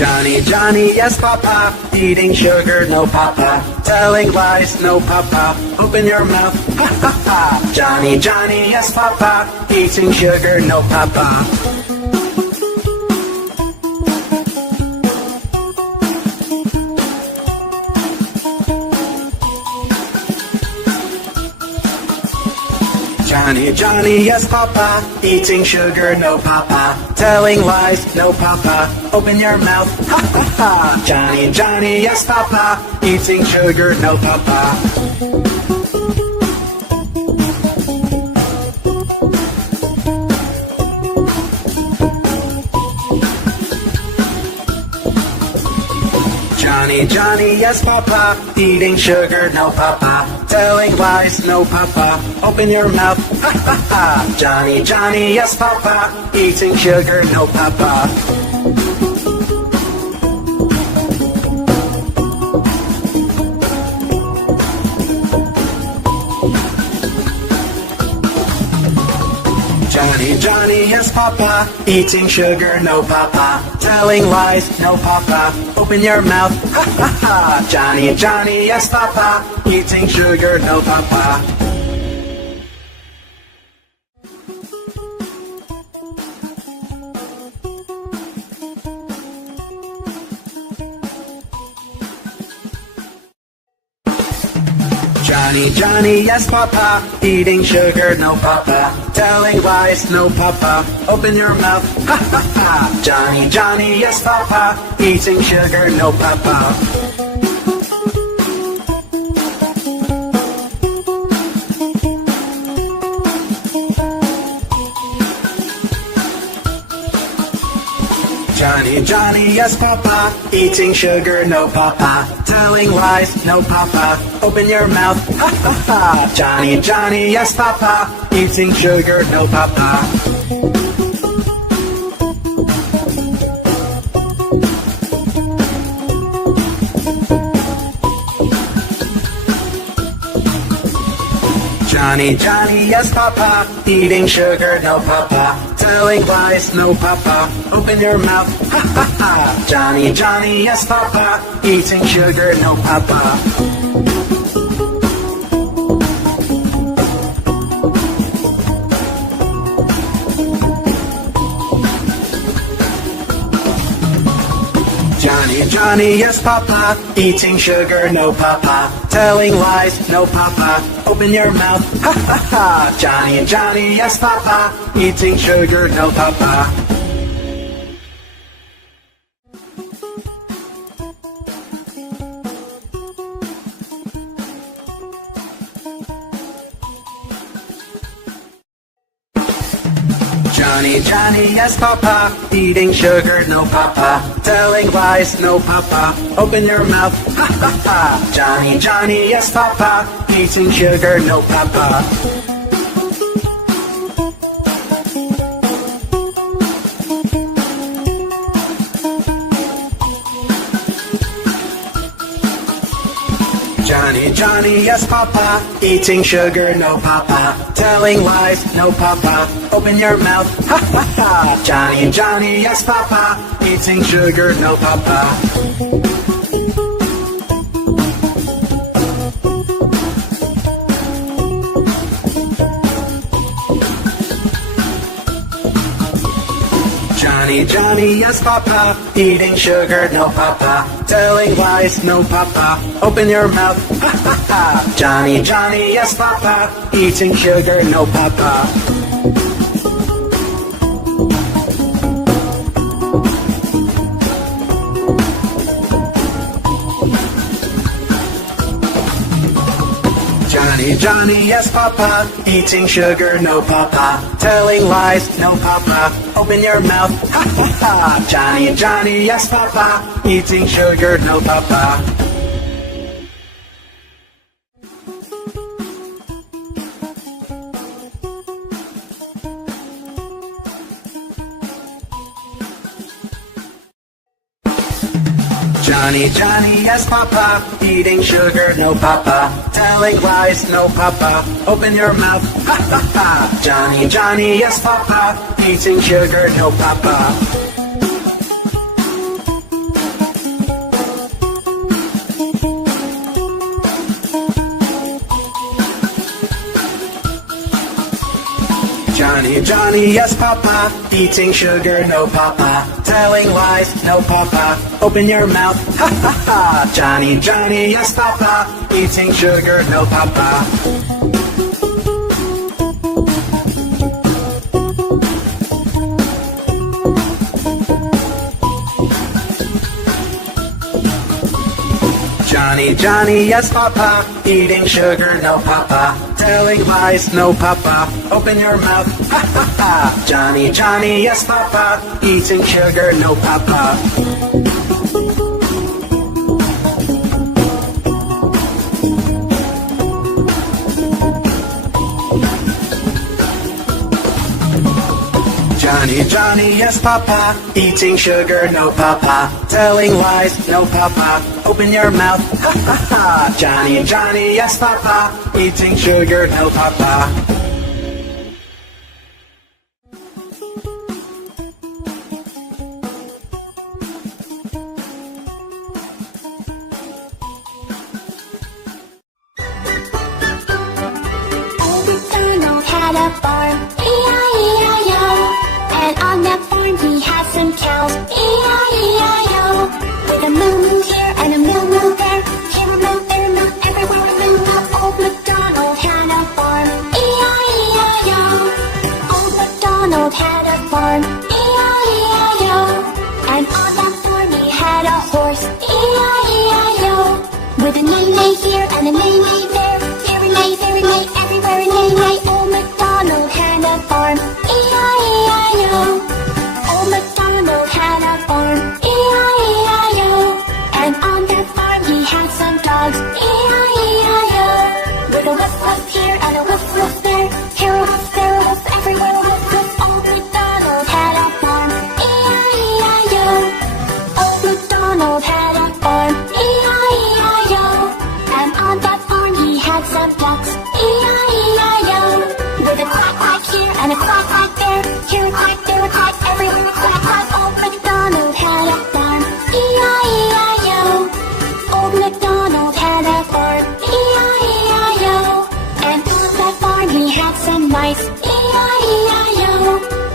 Johny Johny, yes papa, eating sugar, no papa, telling lies, no papa, open your mouth, ha ha ha. Johny Johny, yes papa, eating sugar, no papa. Johny Johny, yes papa, eating sugar, no papa, telling lies, no papa, open your mouth, ha ha ha. Johny Johny, yes papa, eating sugar, no papa. Johny Johny, yes papa, eating sugar, no papa, telling lies, no papa, open your mouth, ha ha ha. Johny Johny, yes papa, eating sugar, no papa. Johny Johny, yes papa, eating sugar, no papa, telling lies, no papa, open your mouth, ha ha ha. Johny Johny, yes papa, eating sugar, no papa. Johny Johny, yes papa, eating sugar, no papa, telling lies, no papa, open your mouth, ha ha ha. Johny Johny, yes papa, eating sugar, no papa. Johny Johny, yes papa, eating sugar, no papa, telling lies, no papa, open your mouth, ha ha ha. Johny Johny, yes papa, eating sugar, no papa. Johny Johny, yes papa, eating sugar, no papa, telling lies, no papa, open your mouth, ha ha ha. Johny Johny, yes papa, eating sugar, no papa. Johny Johny, yes papa, eating sugar, no papa, telling lies, no papa, open your mouth, ha ha ha. Johny Johny, yes papa, eating sugar, no papa. Johny Johny, yes papa, eating sugar, no papa, telling lies, no papa, open your mouth, ha ha ha. Johny Johny, yes papa, eating sugar, no papa. Johny Johny, yes papa, eating sugar, no papa, telling lies, no papa, open your mouth, ha ha ha. Johny Johny, yes papa, eating sugar, no papa. Johny Johny, yes papa, eating sugar, no papa, telling lies, no papa, open your mouth, ha ha ha. Johny Johny, yes papa, eating sugar, no papa. Johny Johny, yes papa, eating sugar, no papa, telling lies, no papa, open your mouth, ha ha ha. Johny Johny, yes papa, eating sugar, no papa. Johny Johny, yes papa, eating sugar, no papa, telling lies, no papa, open your mouth, ha ha ha. Johny Johny, yes papa, eating sugar, no papa. Johnny, Johnny, yes, Papa. Eating sugar, no, Papa. Telling lies, no, Papa. Open your mouth, ha ha ha. Johnny, Johnny, yes, Papa. Eating sugar, no, Papa. Johnny, Johnny, yes, Papa. Eating sugar, no, Papa. Telling lies, no, Papa. Open your mouth, ha ha ha. Johnny, Johnny, yes, Papa. Eating sugar, no, Papa. Johnny, Johnny, yes, Papa. Eating sugar, no, Papa. Telling lies, no, Papa. Open your mouth, ha ha ha. Johnny, Johnny, yes, Papa. Eating sugar, no, Papa. Old MacDonald had a farm, E-I-E-I-O. And on that farm he had some cows, E-I-E-I-O. With a moo-moo here and a moo-moo there, here a moo, there a moo, everywhere a moo-moo. Old MacDonald had a farm, E-I-E-I-O. Old MacDonald had a farm, E-I-E-I-O. And on that farm he had a horse, E-I-E-I-O. With a neigh-neigh here and a neigh-neigh there, here a neigh, there a neigh, everywhere a neigh-neigh. Old MacDonald had a farm, E-I-E-I-O. Old MacDonald had a farm, E-I-E-I-O. And on that farm he had some dogs, E-I-E-I-O. With a woof woof here and a woof woof there, here a woof, there a woof, everywhere a woof woof. Old MacDonald had a farm, E-I-E-I-O. Old MacDonald had a farm, E-I-E-I-O. And on that farm he had some ducks, E-I-E-I-O. With a quack quack here and a quack quack there, here a quack, there a quack, everywhere a quack quack. Old MacDonald had a farm, E-I-E-I-O. Old MacDonald had a farm, E-I-E-I-O. And on that farm he had some mice, E-I-E-I-O.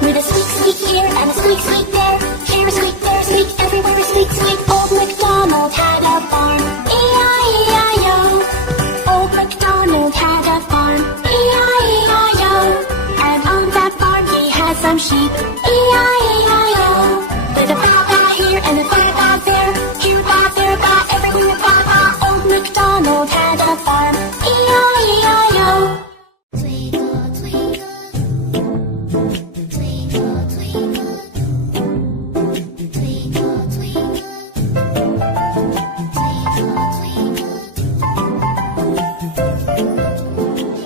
With a squeak squeak here and a squeak squeak there, here a squeak, there a squeak, everywhere a squeak squeak. Old MacDonald had a farm, E-I-E-I-O. Old MacDonald had a farm, E-I-E-I-O. And on that farm he had some sheep, E-I-E-I-O. With a baa-baa here and a baa-baa there, here a baa, there a baa, everywhere a baa-baa. Old MacDonald had a farm, E-I-E-I-O. Twinkle, twinkle, twinkle, twinkle, twinkle, twinkle,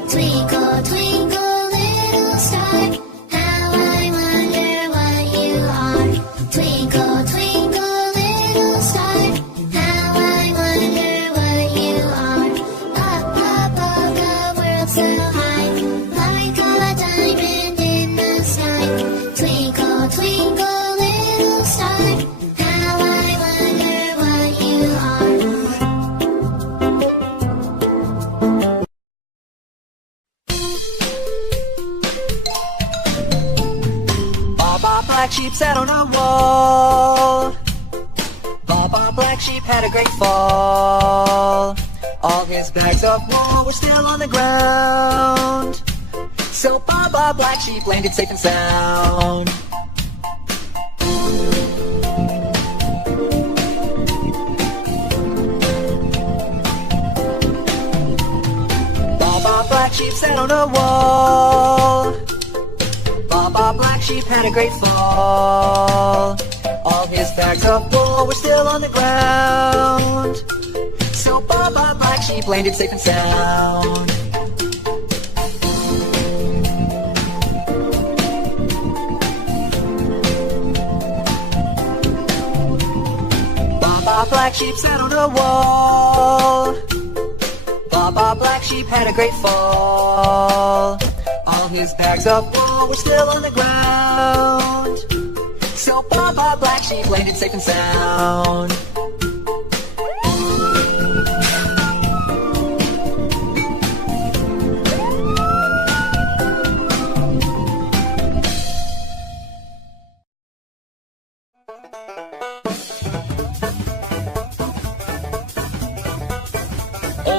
twinkle, twinkle, little star, how I wonder what you are. Twinkle, twinkle, little star, how I wonder what you are. Up, up, up, the world so high, like a diamond in the sky. Twinkle, twinkle, little star, how I wonder what you are. Baba Black Sheep sat on a wall. Baba Black Sheep had a great fall. All his bags of wool were still on the ground. So Baba Black Sheep landed safe and sound. Baba Black Sheep sat on a wall. Baba Black Sheep had a great fall. All his bags of wool were still on the ground. So Baba Black Sheep landed safe and sound. Baba Black Sheep sat on a wall. Baba Black Sheep had a great fall. All his bags of wool were still on the ground. So Baba Black Sheep landed safe and sound.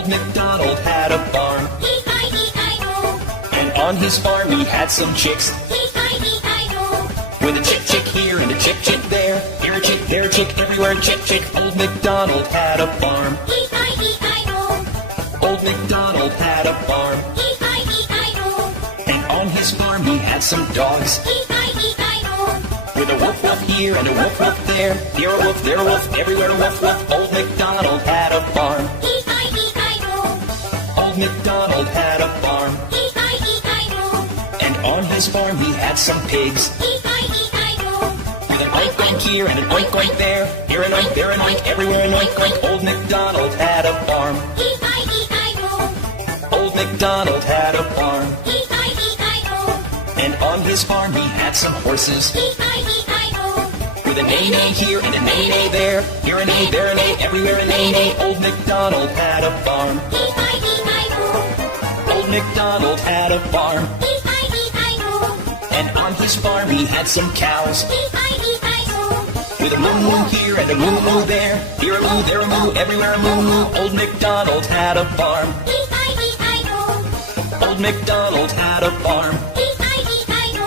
Old MacDonald had a farm, E-I-E-I-O, and on his farm he had some chicks. E-I-E-I-O, With a chick chick here and a chick chick there, here a chick, there a chick, everywhere a chick chick. Old MacDonald had a farm, E-I-E-I-O, Old MacDonald had a farm, E-I-E-I-O, and on his farm he had some dogs. E-I-E-I-O, With a woof woof here and a woof woof there, here a woof, there a woof, everywhere a woof woof. Old MacDonald had a farm, E-I-E-I-O, Old MacDonald had a farm, E-I-E-I-O, and on his farm he had some pigs. E-I-E-I-O, With an oink oink here and an oink oink there, here an oink, there an oink, everywhere an oink oink. Old MacDonald had a farm, E-I-E-I-O, Old MacDonald had a farm, E-I-E-I-O, and on his farm he had some horses. E-I-E-I-O, With a neigh-neigh here and a neigh-neigh there, here a neigh, there a neigh, everywhere a neigh-neigh. Old MacDonald had a farm, E-I-E-I-O, Old MacDonald had a farm, E-I-E-I-O, and on his farm he had some cows. E-I-E-I-O, With a moo moo here and a moo moo there, here a moo, there a moo, everywhere a moo moo. Old MacDonald had a farm, E-I-E-I-O, Old MacDonald had a farm, E-I-E-I-O,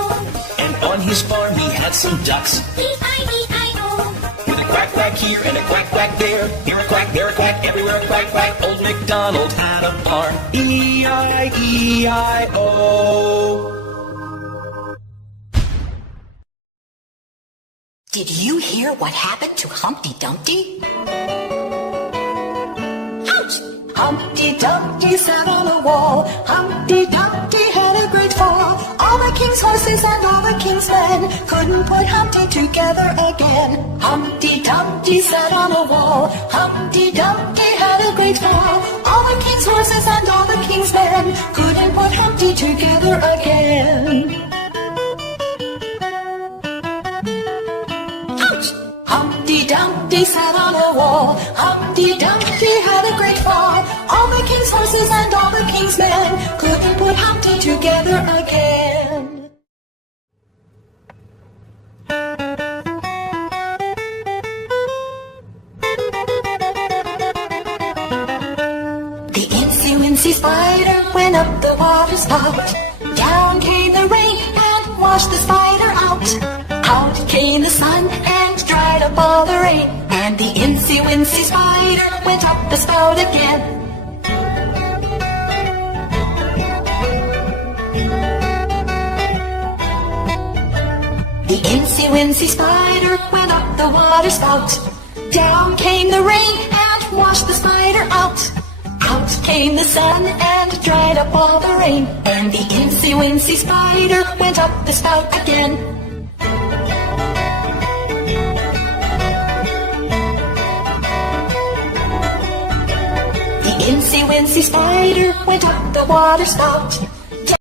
and on his farm he had some ducks. E-I-E-I-O, With a quack quack here and a quack quack there, here a quack, there a quack, everywhere a quack quack. Old MacDonald had a farm, E-I-E-I-O. Did you hear what happened to Humpty Dumpty? Ouch! Humpty Dumpty sat on a wall. Humpty Dumpty had a great fall. All the king's horses and all the king's men couldn't put Humpty together again. Humpty Dumpty sat on a wall. Humpty Dumpty had a great fall. All the king's horses and all the king's men couldn't put Humpty together again. Humpty Dumpty sat on a wall. Humpty Dumpty had a great fall. All the king's horses and all the king's men couldn't put Humpty together again. The incy-wincy spider went up the water spout. Down came the rain and washed the spider out. Out came the sun and dried up all the rain, and the incy-wincy spider went up the spout again. The incy-wincy spider went up the water spout. Down came the rain and washed the spider out. Out came the sun and dried up all the rain, and the incy-wincy spider went up the spout again. The incy-wincy spider went up the water spout.